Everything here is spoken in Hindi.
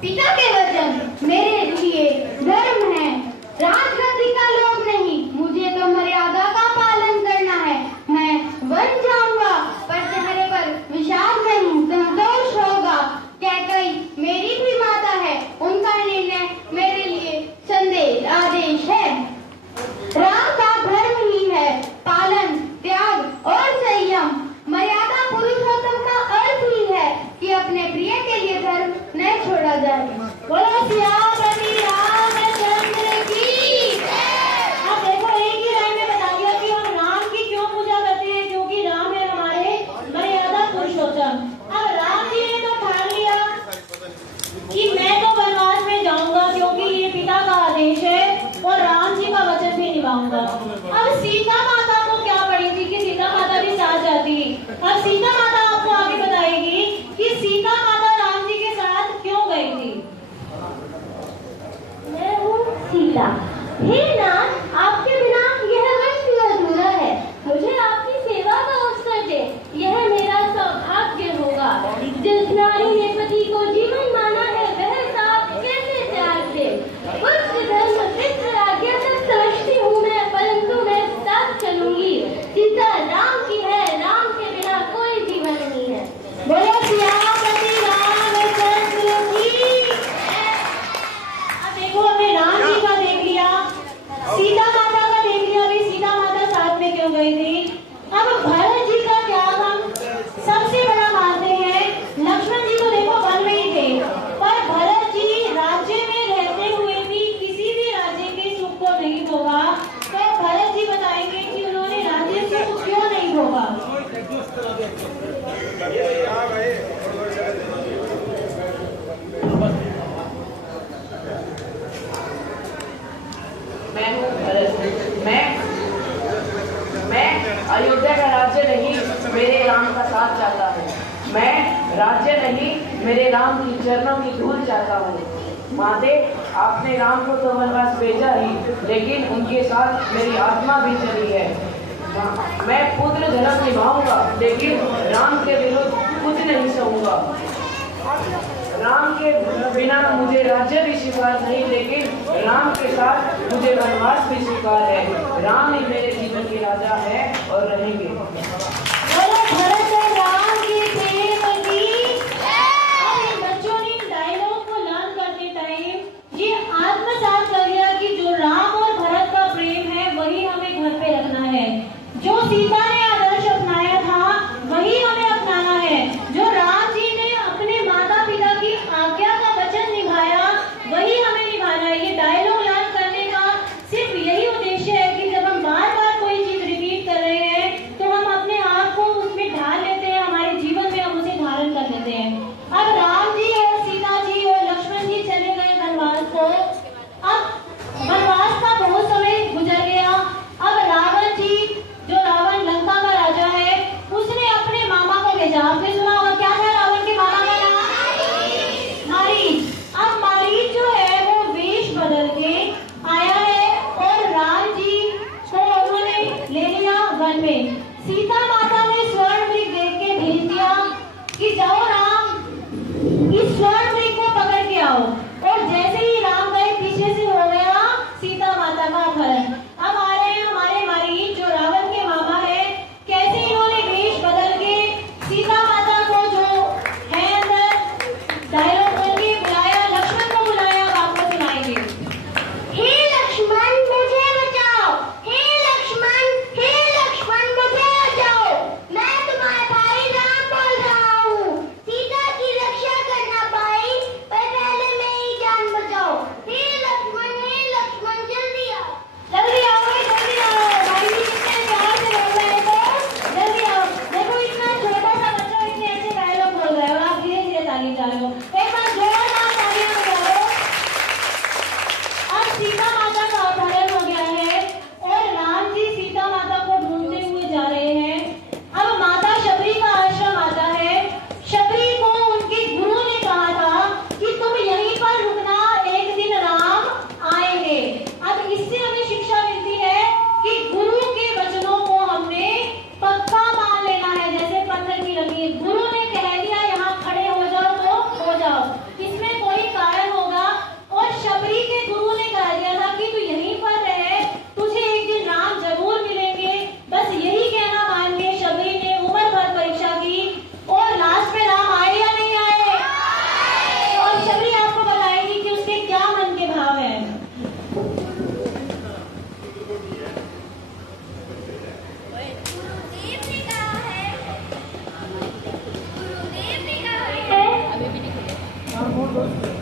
पिता के वचन मेरे लिए धर्म है। राजगद्दी का लोभ नहीं, मुझे तो मर्यादा का पालन करना है। मैं वन जाऊंगा पर चेहरे पर विषाद नहीं, संतोष होगा। कैकई मेरी भी माता है, उनका निर्णय मेरे लिए संदेश आदेश है। राम का धर्म ही है पालन, त्याग और संयम। मर्यादा पुरुषोत्तम का अर्थ ही है कि अपने प्रिय के लिए धर्म नहीं छोड़ा जाए। बोलो सियापति रामचंद्र की। अब देखो, एक ही लाइन में बता दिया कि हम राम की क्यों पूजा करते हैं, क्योंकि राम है हमारे मर्यादा पुरुषोत्तम। अब राम जी ने तो ठान लिया कि मैं तो वनवास में जाऊंगा क्योंकि ये पिता का आदेश है और राम जी का वचन भी निभाऊंगा। अब सीता माता को क्या पड़ी थी कि सीता माता भी साथ जाती। अब सीता माता आपको आगे बताएगी कि सीता माता राम जी के साथ क्यों गई थी। मैं हूँ सीता। हे नाथ, आपके बिना यह वंश भी अधूरा है। मुझे आपकी सेवा का अवसर दे, यह मेरा सौभाग्य होगा। जिस नारी ने पति को जीवन माना है वह साथ कैसे त्याग दे। पुत्र धर्म पितृ आज्ञा तक समझती हूँ मैं, परंतु मैं साथ चलूंगी। सीता राम की है, राम के बिना कोई जीवन नहीं है। बोलो सियापति रामचंद्र की। अब देखो, हमने राम जी का देख लिया, सीता माता का देख लिया भी सीता माता साथ में क्यों गई थी। अब भरत जी का त्याग हम सबसे बड़ा मानते हैं। लक्ष्मण जी तो देखो वन में ही थे, पर भरत जी राज्य में रहते हुए भी किसी भी राज्य के सुख को नहीं भोगा। तो भरत जी बताएंगे कि उन्होंने राज्य सुख क्यों नहीं भोगा। मैं हूँ भरत। मैं अयोध्या का राज्य नहीं, मेरे राम का साथ चाहता हूँ। मैं राज्य नहीं, मेरे राम की चरणों की धूल चाहता हूँ। माते, आपने राम को तो वनवास भेजा ही, लेकिन उनके साथ मेरी आत्मा भी चली है। मैं पुत्र धर्म निभाऊंगा, लेकिन राम के विरुद्ध कुछ नहीं सहूंगा। राम के बिना मुझे राज्य भी स्वीकार नहीं, लेकिन राम के साथ मुझे वनवास भी स्वीकार है। राम ही मेरे जीवन के राजा है और रहेंगे। बोलो भरत राम की प्रेम की। अब इन बच्चों ने डायलॉग को लर्न करते टाइम ये आत्मसात कर लिया कि जो राम और भरत का प्रेम है वही हमें घर पे रखना है। जो सीता ने आदर्श अपनाया था वही हमें अपनाना है। जो राम जी ने अपने माता पिता की आज्ञा का वचन निभाया वही हमें निभाना है। ये डायलॉग लर्न करने का सिर्फ यही उद्देश्य है कि जब हम बार बार कोई चीज रिपीट कर रहे हैं तो हम अपने आप को उसमें ढाल लेते हैं, हमारे जीवन में हम उसे धारण कर लेते हैं। अब राम जी और सीता जी और लक्ष्मण जी चले गए वनवास को। अब वनवास का बहुत समय गुजर गया। अब रावण जी, जो रावण लंका का राजा है, उसने अपने मामा को भेजा। आपने सुना होगा क्या था रावण के मामा का नाम? मारीच। अब मारीच जो है वो वेश बदल के आया है और राम जी को उन्होंने ले लिया वन में। सीता माता ने स्वर्ण मृग देख के भेज दिया कि जाओ राम, इस स्वर्ण मृग को पकड़ के आओ। और जैसे ही राम गए, पीछे से हो गया सीता माता का अपहरण। अब आ रहे हैं हमारे मारीच जो रावण के मामा है, कैसे इन्होंने वेश बदल के सीता माता को जो है अंदर डायलॉग करके बुलाया, लक्ष्मण को बुलाया। अब आपको सुनाएंगे। हे लक्ष्मण मुझे बचाओ, हे लक्ष्मण मुझे बचाओ। मैं तुम्हारा भाई राम बोल रहा हूँ। सीता की रक्षा करना भाई, को